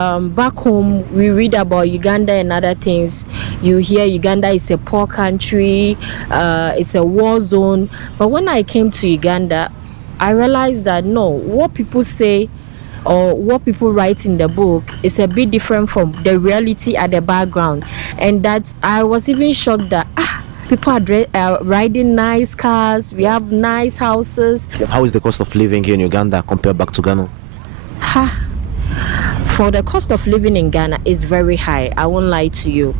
Back home, we read about Uganda and other things. You hear Uganda is a poor country, it's a war zone. But when I came to Uganda, I realized that no, what people say or what people write in the book is a bit different from the reality at the background. And that I was even shocked that people are riding nice cars, we have nice houses. How is the cost of living here in Uganda compared back to Ghana? For the cost of living in Ghana is very high, I won't lie to you.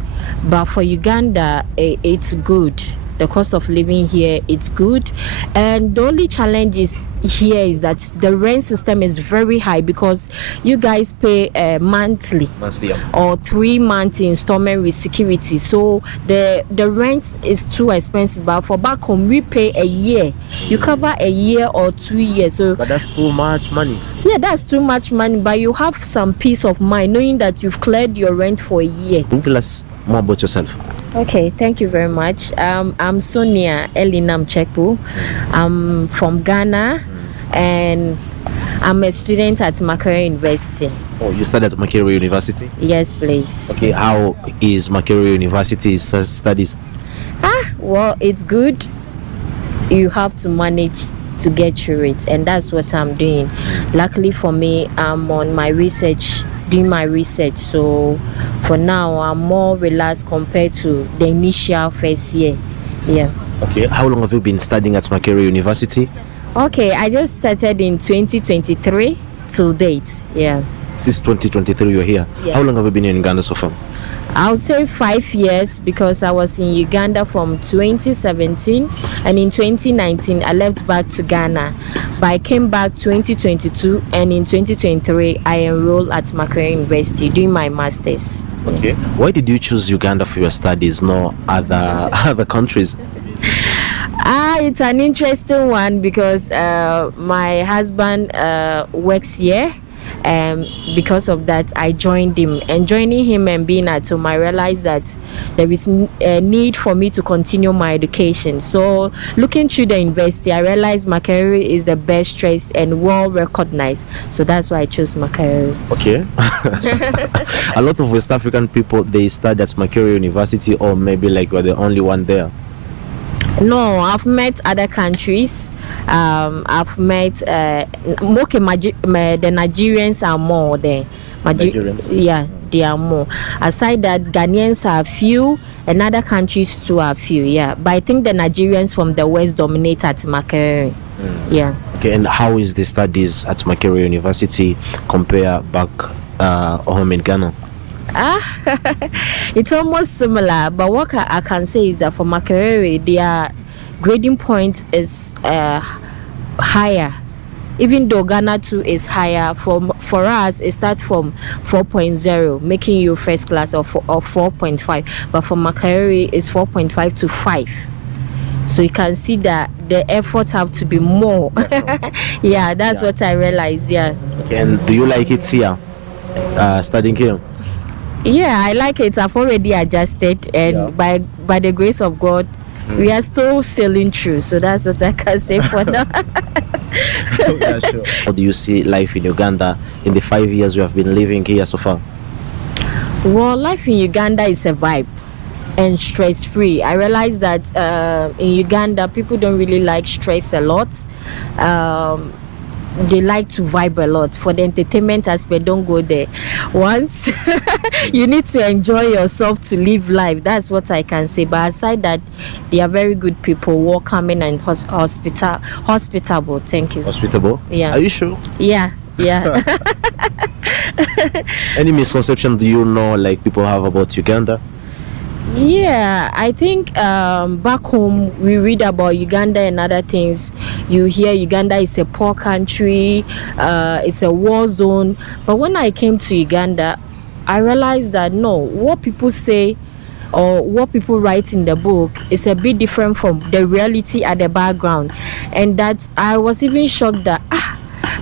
But for Uganda, it's good. The cost of living here, it's good. And the only challenge here is that the rent system is very high because you guys pay monthly or 3 months installment with security. So the rent is too expensive. But for back home, we pay a year. You cover a year or 2 years. But that's too much money. Yeah, that's too much money. But you have some peace of mind knowing that you've cleared your rent for a year. Tell us more about yourself. Okay, thank you very much. I'm Sonia Elinam Chekpu. I'm from Ghana and I'm a student at Makerere University. Oh, you studied at Makerere University? Yes, please. Okay, how is Makerere University's studies? Well, it's good. You have to manage to get through it, and that's what I'm doing. Luckily for me, I'm on my research, doing my research, so for now I'm more relaxed compared to the initial first year. Yeah. Okay, how long have you been studying at Makerere University? Okay, I just started in 2023 to date. Yeah. Since 2023 you're here. Yeah. How long have you been in Uganda so far? I would say 5 years because I was in Uganda from 2017, and in 2019 I left back to Ghana. But I came back 2022, and in 2023 I enrolled at Makerere University doing my masters. Okay. Why did you choose Uganda for your studies, no other countries? It's an interesting one because my husband works here. Because of that, I joined him, and joining him and being at home, I realized that there is a need for me to continue my education. So looking through the university, I realized Makerere is the best choice and well recognized. So that's why I chose Makerere. Okay. A lot of West African people, they study at Makerere University, or maybe like you're the only one there. No, I've met other countries. I've met the Nigerians are more there. Nigerians? Yeah, they are more. Aside that, Ghanaians are few, and other countries too are few. Yeah, but I think the Nigerians from the West dominate at Makerere. Yeah. Okay, and how is the studies at Makerere University compare back home in Ghana? It's almost similar, but what I can say is that for Makerere, their grading point is higher. Even though Ghana too is higher, for us it starts from 4.0, making you first class, or 4.5. But for Makerere, it's 4.5 to 5. So you can see that the efforts have to be more. Yeah, that's what I realized. Yeah. Okay, and do you like it here, studying here? Yeah, I like it. I've already adjusted, and by the grace of God, we are still sailing through. So that's what I can say for now. Yeah, sure. How do you see life in Uganda in the 5 years you have been living here so far? Well, life in Uganda is a vibe and stress-free. I realize that in Uganda, people don't really like stress a lot. They like to vibe a lot. For the entertainment aspect, don't go there. Once you need to enjoy yourself to live life. That's what I can say. But aside that, they are very good people, welcoming and hospitable. Thank you. Hospitable? Yeah. Are you sure? Yeah. Any misconception do you know like people have about Uganda? Yeah, I think back home we read about Uganda and other things. You hear Uganda is a poor country, it's a war zone. But when I came to Uganda, I realized that no, what people say or what people write in the book is a bit different from the reality at the background. And that I was even shocked that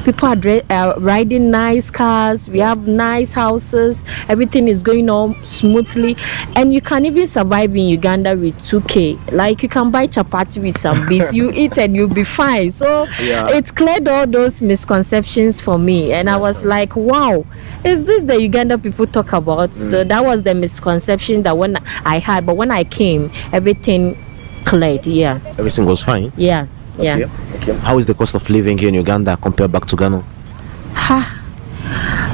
People are riding nice cars. We have nice houses. Everything is going on smoothly, and you can even survive in Uganda with 2K. Like you can buy chapati with some beans, you eat and you'll be fine. So it cleared all those misconceptions for me, and I was like, wow, is this the Uganda people talk about? So that was the misconception that when I had, but when I came, everything cleared. Yeah, Everything was fine. yeah. Okay. How is the cost of living here in Uganda compared back to Ghana?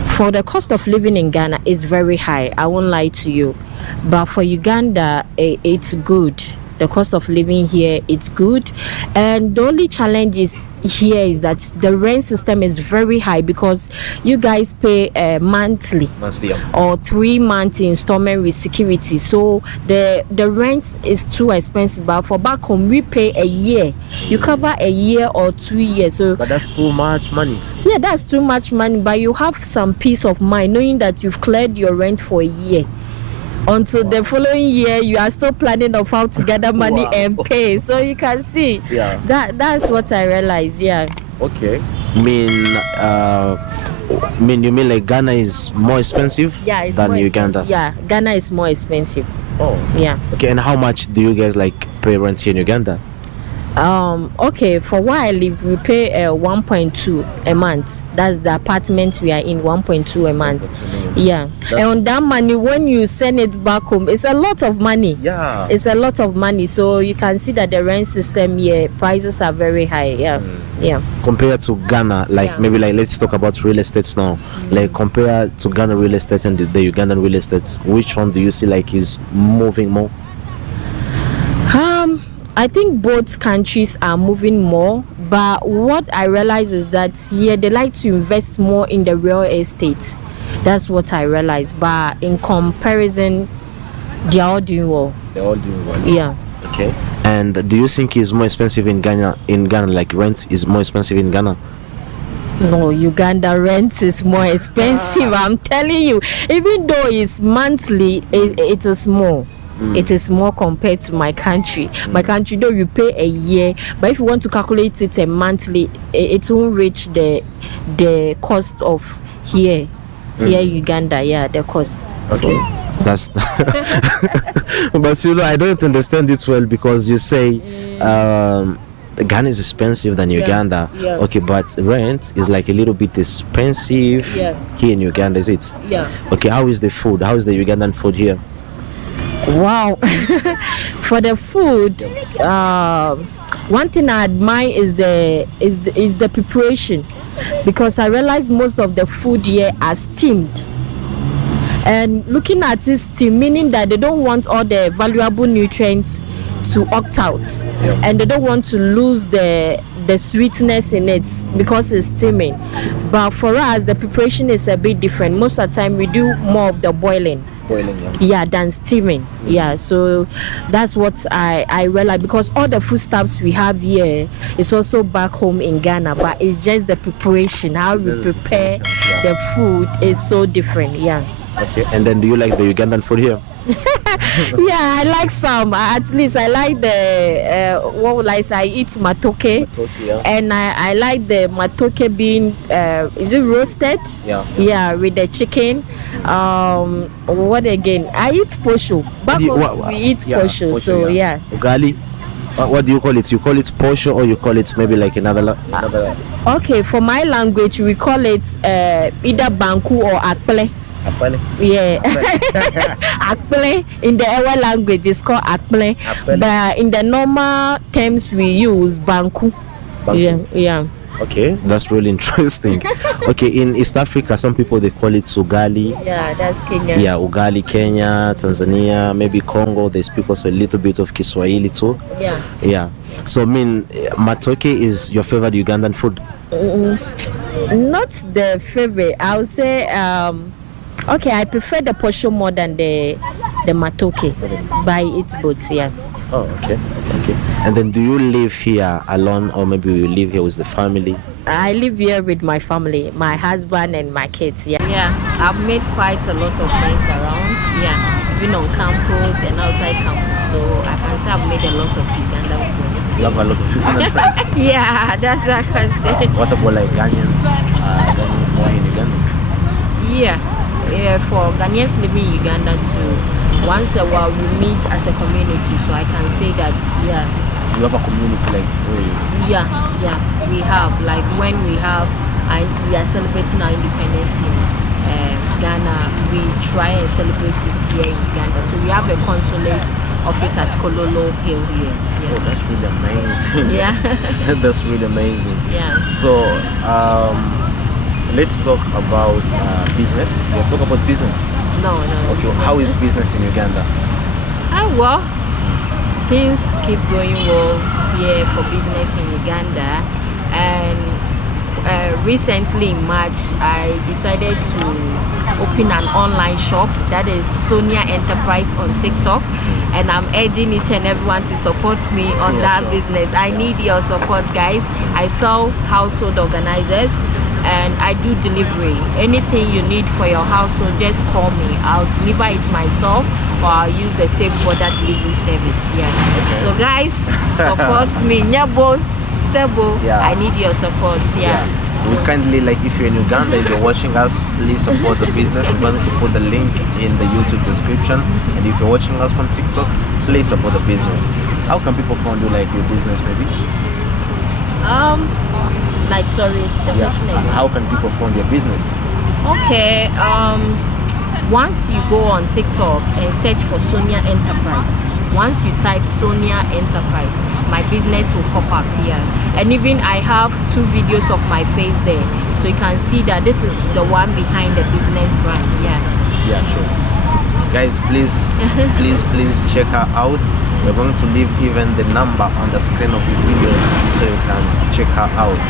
For the cost of living in Ghana is very high. I won't lie to you, but for Uganda, it's good. The cost of living here, it's good, and the only challenge is here is that the rent system is very high because you guys pay monthly or 3 months installment with security, so the rent is too expensive. But for back home, we pay a year. You cover a year or 2 years. So but that's too much money. Yeah, that's too much money, but you have some peace of mind knowing that you've cleared your rent for a year. Until the following year, you are still planning of how to gather money and pay. So you can see, that's what I realized. Yeah. Okay. Mean you mean like Ghana is more expensive than Uganda? Yeah, Ghana is more expensive. Oh. Yeah. Okay, and how much do you guys like pay rent here in Uganda? Okay, for where I live, we pay 1.2 a month. That's the apartment we are in, 1.2 a month. Yeah. And on that money, when you send it back home, it's a lot of money. Yeah. It's a lot of money. So you can see that the rent system here, prices are very high. Yeah. Yeah. Compared to Ghana, like maybe like let's talk about real estates now. Like compared to Ghana real estates and the Ugandan real estates, which one do you see like is moving more? I think both countries are moving more, but what I realize is that here they like to invest more in the real estate. That's what I realized. But in comparison, they are all doing well. They're all doing well. Yeah. Okay. And do you think it's more expensive in Ghana? In Ghana, like rent is more expensive in Ghana? No, Uganda rent is more expensive. I'm telling you. Even though it's monthly, it is more. It is more compared to my country. My country, though, you pay a year, but if you want to calculate it a monthly, it won't reach the cost of here Uganda. Yeah, the cost. Okay, that's but you know I don't understand it well because you say Ghana is expensive than Uganda. Yeah. Okay, but rent is like a little bit expensive here in Uganda, is it? Yeah. Okay, how is the food? How is the Ugandan food here? Wow. For the food, one thing I admire is the preparation, because I realize most of the food here are steamed. And looking at it steam, meaning that they don't want all the valuable nutrients to opt out, and they don't want to lose the sweetness in it because it's steaming. But for us, the preparation is a bit different. Most of the time, we do more of the boiling, than steaming. Yeah, so that's what I realize, because all the foodstuffs we have here is also back home in Ghana, but it's just the preparation, how we prepare the food is so different. Yeah. Okay, and then do you like the Ugandan food here? Yeah, I like some. At least I like the what will I say? I eat matoke, and I like the matoke being is it roasted? Yeah, with the chicken. What again? I eat posho. Back home we eat posho. So yeah. Ugali. What do you call it? You call it posho, or you call it maybe like another? Okay, for my language we call it either banku or akple. Yeah. Akple in the our language is called akple, but in the normal terms we use banku. Yeah. Okay, that's really interesting. Okay, in East Africa, some people they call it ugali. Yeah, that's Kenya. Yeah, ugali, Kenya, Tanzania, maybe Congo. They speak also a little bit of Kiswahili too. Yeah. Yeah. So, I mean, matoke is your favorite Ugandan food? Not the favorite. I would say. Okay, I prefer the posho more than the matoke, but I eat both. Yeah. Oh, okay. And then do you live here alone, or maybe you live here with the family? I live here with my family, my husband and my kids. Yeah. I've made quite a lot of friends around. Yeah, been on campus and outside campus, so I can say I've made a lot of Ugandan friends. You have a lot of Ugandan friends. Yeah, that's what I can say. What about like Ghanaians? Ghanaians more in Uganda. Yeah, yeah. For Ghanaians living in Uganda too, once a while we meet as a community. So I can say that, yeah, You have a community like where you? yeah, yeah. We have like when we have, and we are celebrating our independence in Ghana. We try and celebrate it here in Uganda. So we have a consulate office at Kololo Hill here. Oh, Yeah. that's really amazing. Yeah. That's really amazing. Yeah. So let's talk about business. We'll talk about business. No, no. Okay, how is business in Uganda? Well, things keep going well here for business in Uganda, and recently in March I decided to open an online shop, that is Sonia Enterprise on TikTok, and I'm urging each and everyone to support me on Yeah, that sure. business. I need your support, guys. I sell household organizers and I do delivery. Anything you need for your household, just call me. I'll deliver it myself, or I'll use the safe border delivery service. Yeah. So guys, support me. Nyabo, Sebo, Yeah. I need your support. Yeah. We kindly, like, if you're in Uganda, if you're watching us, please support the business. I'm going to put the link in the YouTube description. And if you're watching us from TikTok, please support the business. How can people find you, like, your business, maybe? Like, sorry, the question again. How can people find your business? Okay, once you go on TikTok and search for Sonia Enterprise, once you type Sonia Enterprise, my business will pop up here. And even I have 2 videos of my face there, so you can see that this is the one behind the business brand. Yeah, sure. Guys, please check her out. We're going to leave even the number on the screen of this video so you can check her out.